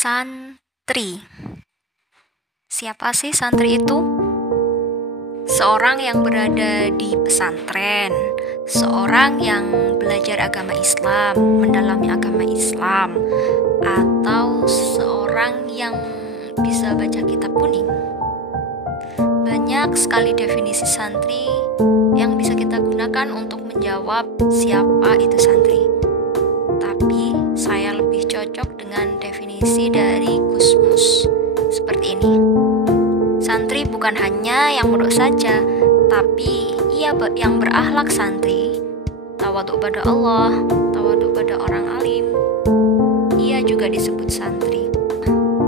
Santri. Siapa sih santri itu? Seorang yang berada di pesantren, seorang yang belajar agama Islam, mendalami agama Islam, atau seorang yang bisa baca kitab kuning. Banyak sekali definisi santri yang bisa kita gunakan untuk menjawab siapa itu santri. Tapi saya lebih cocok dengan definisi dari Gusmus seperti ini. Santri bukan hanya yang bodoh saja, tapi ia yang berakhlak santri, tawaduk pada Allah, tawaduk pada orang alim. Ia juga disebut santri.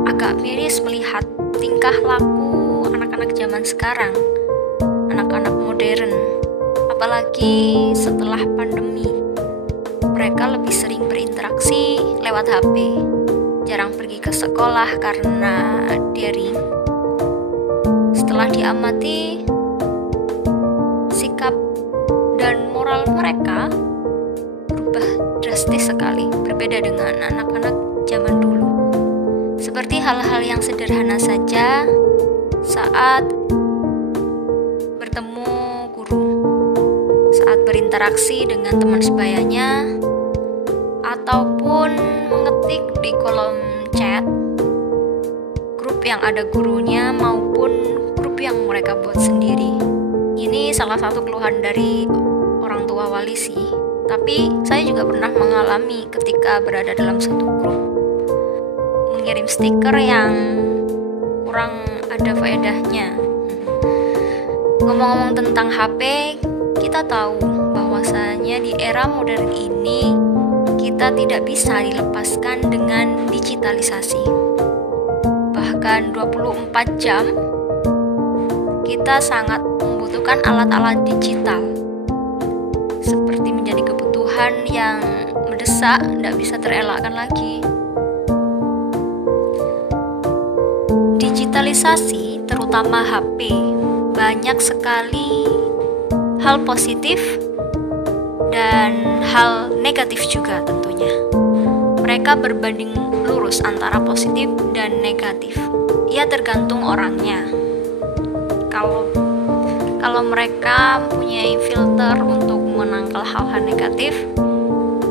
Agak miris melihat tingkah laku anak-anak zaman sekarang, anak-anak modern, apalagi setelah pandemi. Mereka lebih sering berinteraksi lewat HP, jarang pergi ke sekolah karena daring. Setelah diamati, sikap dan moral mereka berubah drastis sekali, berbeda dengan anak-anak zaman dulu. Seperti hal-hal yang sederhana saja saat bertemu guru, saat berinteraksi dengan teman sebayanya, ataupun mengetik di kolom chat grup yang ada gurunya maupun grup yang mereka buat sendiri. Ini salah satu keluhan dari orang tua wali sih, tapi saya juga pernah mengalami ketika berada dalam satu grup mengirim stiker yang kurang ada faedahnya. Ngomong-ngomong tentang HP, kita tahu bahwasanya di era modern ini kita tidak bisa dilepaskan dengan digitalisasi. Bahkan 24 jam kita sangat membutuhkan alat-alat digital. Seperti menjadi kebutuhan yang mendesak, tidak bisa terelakkan lagi. Digitalisasi, terutama HP, banyak sekali hal positif dan hal negatif juga tentunya. Mereka berbanding lurus antara positif dan negatif. Ya tergantung orangnya. Kalau mereka mempunyai filter untuk menangkal hal-hal negatif,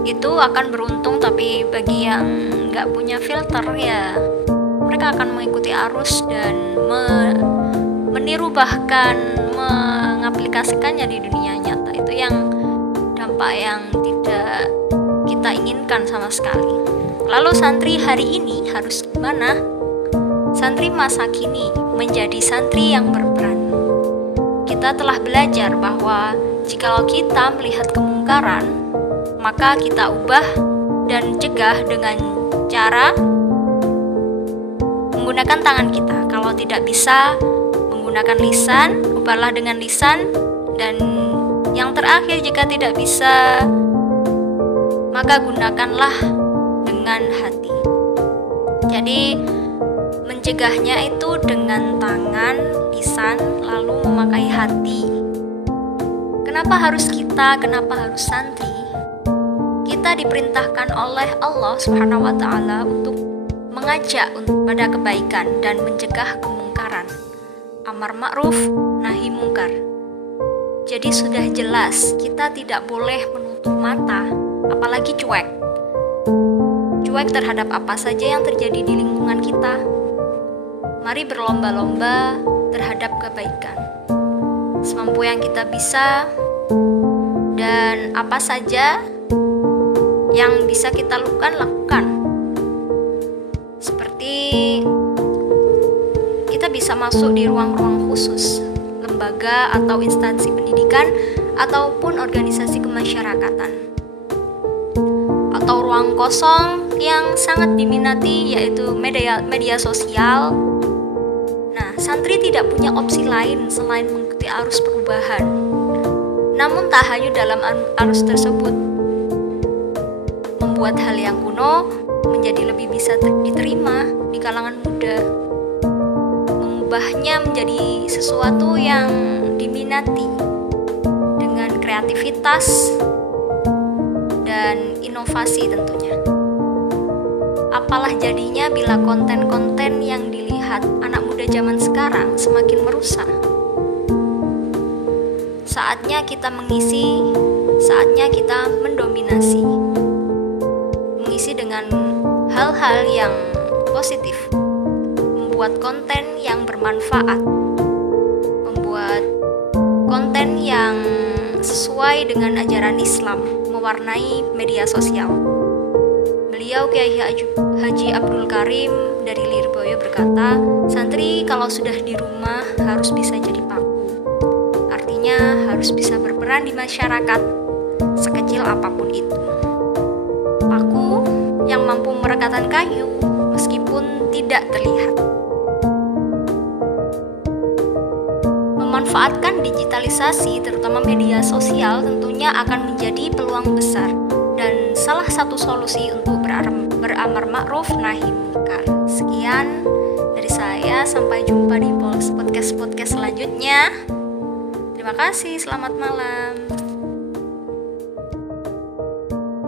itu akan beruntung. Tapi bagi yang nggak punya filter, ya mereka akan mengikuti arus dan meniru, bahkan mengaplikasikannya di dunia nyata. Itu yang dampak yang tidak kita inginkan sama sekali. Lalu santri hari ini harus gimana? Santri masa kini menjadi santri yang berperan. Kita telah belajar bahwa jikalau kita melihat kemungkaran, maka kita ubah dan cegah dengan cara menggunakan tangan kita. Kalau tidak bisa menggunakan lisan, ubahlah dengan lisan. Dan yang terakhir, jika tidak bisa, maka gunakanlah dengan hati. Jadi mencegahnya itu dengan tangan, lisan, lalu memakai hati. Kenapa harus kita? Kenapa harus santri? Kita diperintahkan oleh Allah Subhanahu wa Ta'ala untuk mengajak pada kebaikan dan mencegah kemungkaran. Amar ma'ruf, nahi mungkar. Jadi sudah jelas kita tidak boleh menutup mata, apalagi cuek terhadap apa saja yang terjadi di lingkungan kita. Mari berlomba-lomba terhadap kebaikan semampu yang kita bisa, dan apa saja yang bisa kita lakukan. Seperti kita bisa masuk di ruang-ruang khusus, lembaga atau instansi pendidikan ataupun organisasi kemasyarakatan, atau ruang kosong yang sangat diminati, yaitu media sosial. Nah, santri tidak punya opsi lain selain mengikuti arus perubahan. Namun tahayu dalam arus tersebut membuat hal yang kuno menjadi lebih bisa diterima di kalangan muda, mengubahnya menjadi sesuatu yang diminati dengan kreativitas dan inovasi tentunya. apalah jadinya bila konten-konten yang dilihat anak muda zaman sekarang semakin merusak. Saatnya kita mengisi, saatnya kita mendominasi. Mengisi dengan hal-hal yang positif, membuat konten yang bermanfaat, membuat konten yang sesuai dengan ajaran Islam, mewarnai media sosial. Beliau Kiai Haji Abdul Karim dari Lirboyo berkata, santri kalau sudah di rumah harus bisa jadi paku. Artinya harus bisa berperan di masyarakat, sekecil apapun itu. Paku yang mampu merekatkan kayu meskipun tidak terlihat. Memanfaatkan digitalisasi, terutama media sosial, tentunya akan menjadi peluang besar dan salah satu solusi untuk beramar ma'ruf nahi munkar. Sekian dari saya, sampai jumpa di podcast selanjutnya. Terima kasih, selamat malam.